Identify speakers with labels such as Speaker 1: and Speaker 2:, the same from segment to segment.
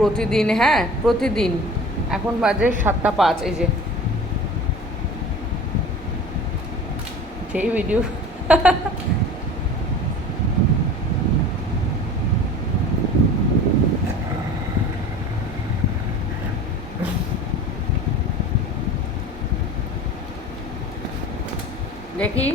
Speaker 1: প্রতিদিন হ্যাঁ প্রতিদিন। এখন বাজে সাতটা পাঁচ এই যে। সেই ভিডিও দেখি।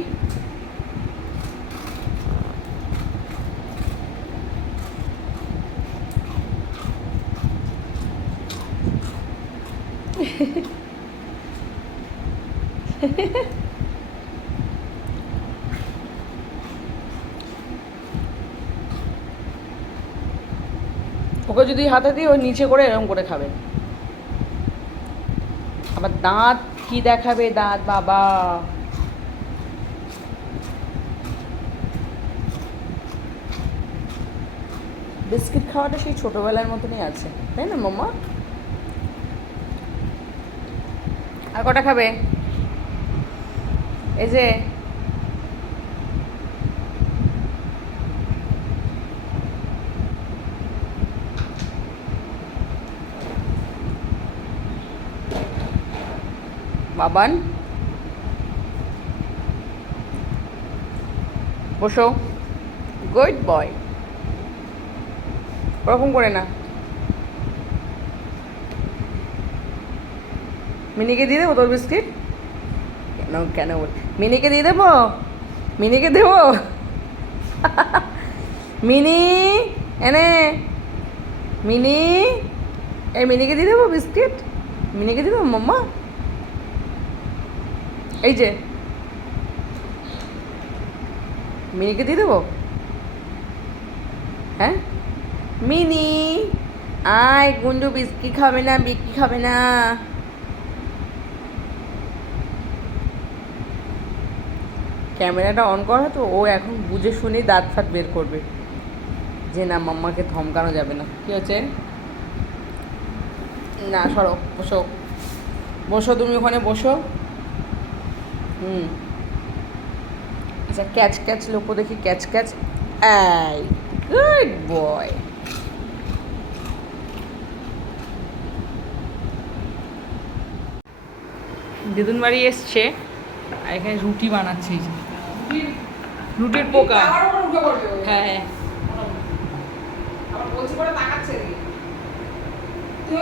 Speaker 1: ওকে যদি হাতে দিই ও নিচে করে এরকম করে খাবে। আবার দাঁত কি দেখাবে? দাঁত, বাবা। বিস্কিট খাওয়াটা সেই ছোটবেলার মতনই আছে, তাই না, মাম্মা? আর কটা খাবে? এই যে। বাবান। বসো। Good boy. ওরকম করে না। মিনিকে দিয়ে দেবো তোর বিস্কিট? কেন কেন বল মিনিকে দিয়ে দেবো? মিনিকে দেবো? মিনি, এনে। মিনি, এই মিনিকে দিয়ে দেবো বিস্কিট? মিনিকে দিয়ে দেবো, মাম্মা? এই যে। মিনিকে দিয়ে দেবো? হ্যাঁ? মিনি, আয়, গুন্ডু বিস্কিট খাবে না, বিক্রি খাবে না। ক্যামেরাটা অন করা তো, ও এখন বুঝে শুনে দাঁত ফাত বের করবে। যে না, মাম্মাকে ধমকানো যাবে না। কি হচ্ছে? না, সরো, বসো। বসো, তুমি ওখানে বসো। হুম। আচ্ছা ক্যাচ ক্যাচ লোক দেখি, ক্যাচ ক্যাচ। এই গুড বয় দিদুন বাড়ি এসছে এখানে রুটি বানাচ্ছে রুটির পোকা হ্যাঁ হ্যাঁ
Speaker 2: বলছি পরে তাকাচ্ছে তুই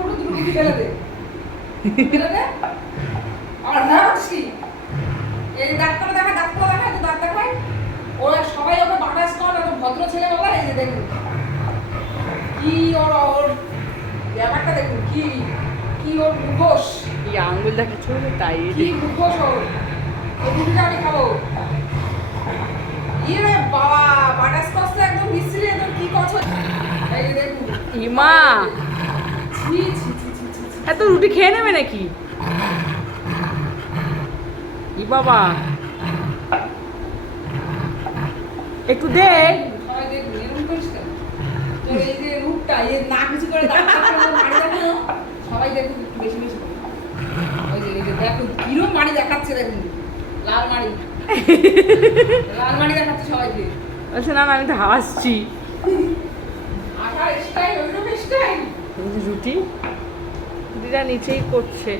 Speaker 2: উঠে রুটি ফেলে দে। ফেলে দে। না? এই দেখায়। ওরা সবাই ওকে বাটাস করে, এত ভদ্র ছেলে বাবা, এই যে দেখুন। কি ওর ওর ব্যাপারটা দেখুন কি কি ওর মুখোশ
Speaker 1: এই আঙ্গুল দেখাচ্ছ তাই
Speaker 2: কি মুখোশ ওর
Speaker 1: ইমা। এত রুটি খেয়ে নেবে নাকি? ই বাবা। একটু দে।
Speaker 2: সবাই দেখুন, বেশি দেখুন, কিরম মাড়ি দেখাচ্ছে দেখুন।
Speaker 1: বলছে না আমি তো হাসছি। রুটি? দিদা নিচেই করছে।